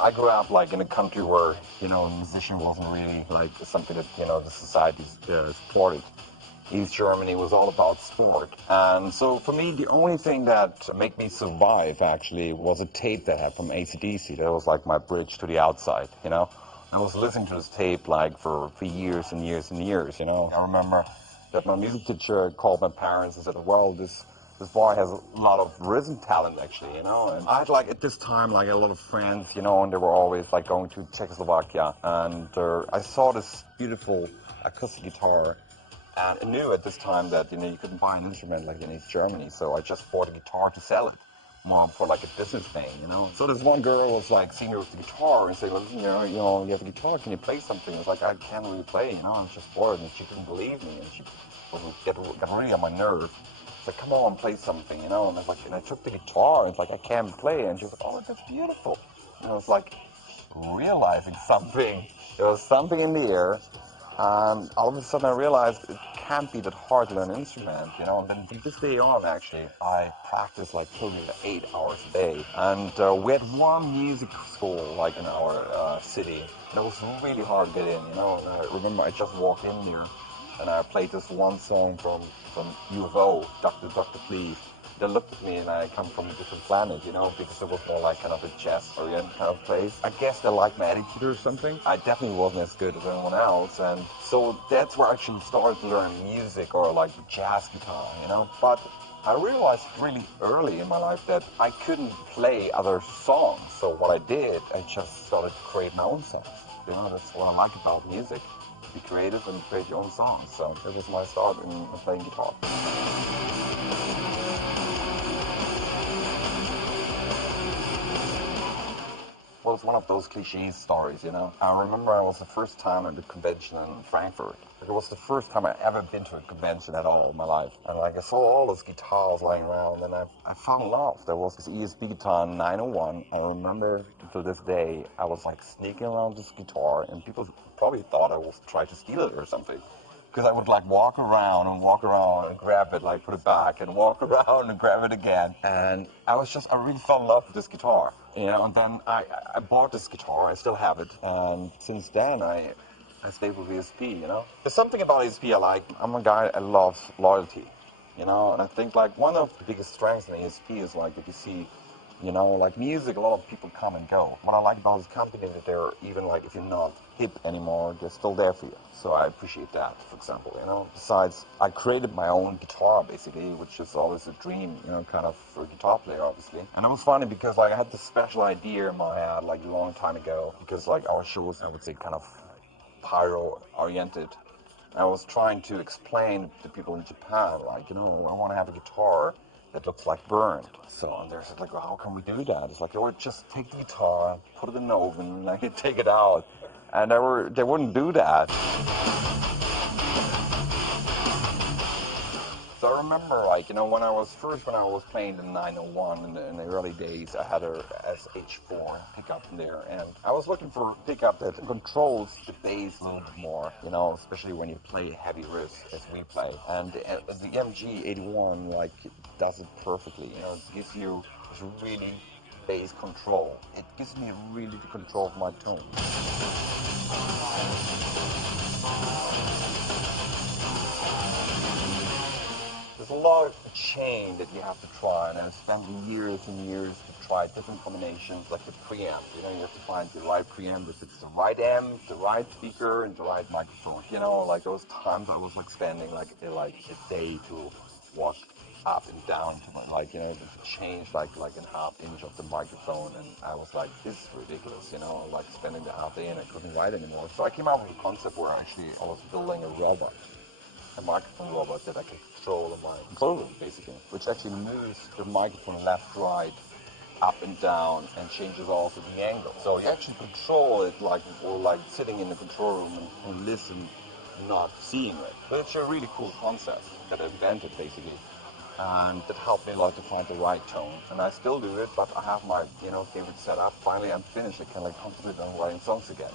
I grew up like in a country where, a musician wasn't really like something that, the society supported. East Germany was all about sport. And so for me, the only thing that made me survive actually was a tape that I had from AC/DC. That was like my bridge to the outside, I was listening to this tape like for years and years and years, I remember that my music teacher called my parents and said, well, this boy has a lot of rhythm talent actually, And I had like at this time like a lot of friends, and they were always like going to Czechoslovakia. And I saw this beautiful acoustic guitar. And I knew at this time that, you couldn't buy an instrument like in East Germany. So I just bought a guitar to sell it. More for like a business thing, So this one girl was like seeing me with the guitar and saying, listen, you have a guitar, can you play something? I was like, I can't really play, I was just bored, and she couldn't believe me, and she got really on my nerve. It's like, come on, play something, And I was like, and I took the guitar, and it's like, I can't play, and she was like, oh, that's beautiful. It's like realizing something. There was something in the air. And all of a sudden I realized it can't be that hard to learn an instrument, And then from this day on, actually, I practiced like totally 8 hours a day. And we had one music school like in our city. That was really hard to get in, And I remember I just walked in here and I played this one song from UFO, Dr. Please. They looked at me and I come from a different planet, because it was more like kind of a jazz-oriented kind of place. I guess they liked my attitude or something. I definitely wasn't as good as anyone else, and so that's where I actually started to learn music or like jazz guitar, But I realized really early in my life that I couldn't play other songs, so what I did, I just started to create my own songs. That's what I like about music. Be creative and create your own songs. So that was my start in playing guitar. Well, it's one of those cliche stories, I remember I was the first time at the convention in Frankfurt. It was the first time I ever been to a convention at all in my life. And like I saw all those guitars lying around and I fell in love. There was this ESP guitar 901. I remember to this day, I was like sneaking around this guitar and people probably thought I was trying to steal it or something. Because I would like walk around and grab it, like put it back and walk around and grab it again. And I really fell in love with this guitar. And then I bought this guitar, I still have it. And since then I stayed with ESP, There's something about ESP I like. I'm a guy that loves loyalty, And I think like one of the biggest strengths in ESP is like if you see, like music, a lot of people come and go. What I like about this company is that they're even like if you're not hip anymore, they're still there for you. So I appreciate that, for example, Besides, I created my own guitar basically, which is always a dream, kind of for a guitar player, obviously. And it was funny because like I had this special idea in my head like a long time ago because like our show was, I would say, kind of pyro-oriented. I was trying to explain to people in Japan, like, I want to have a guitar that looks like burned. So and they're like, well, how can we do that? It's like, oh, just take the guitar, put it in the oven, and I could take it out. And they wouldn't do that. So I remember, like, when I was playing the 901 in the early days, I had a SH4 pickup in there, and I was looking for a pickup that controls the bass a little bit more, especially when you play heavy riffs as we play. And the MG81, like, does it perfectly, it gives you this really bass control. It gives me really the control of my tone. There's a lot of chain that you have to try, and I've spent years and years to try different combinations, like the preamp. You have to find the right preamp, if it's the right amp, the right speaker, and the right microphone. Like those times I was like spending like a day to walk up and down to to change like an half inch of the microphone, and I was like, this is ridiculous, like spending the half day and I couldn't write anymore. So I came up with a concept where I was building a robot. A microphone robot that I can control in my control room, basically, which actually moves the microphone left, right, up and down, and changes also the angle. So you actually control it like sitting in the control room and listen, not seeing it. But it's a really cool concept that I invented, basically, and that helped me a lot to find the right tone. And I still do it, but I have my favorite setup. Finally, I'm finished. I can concentrate on writing songs again.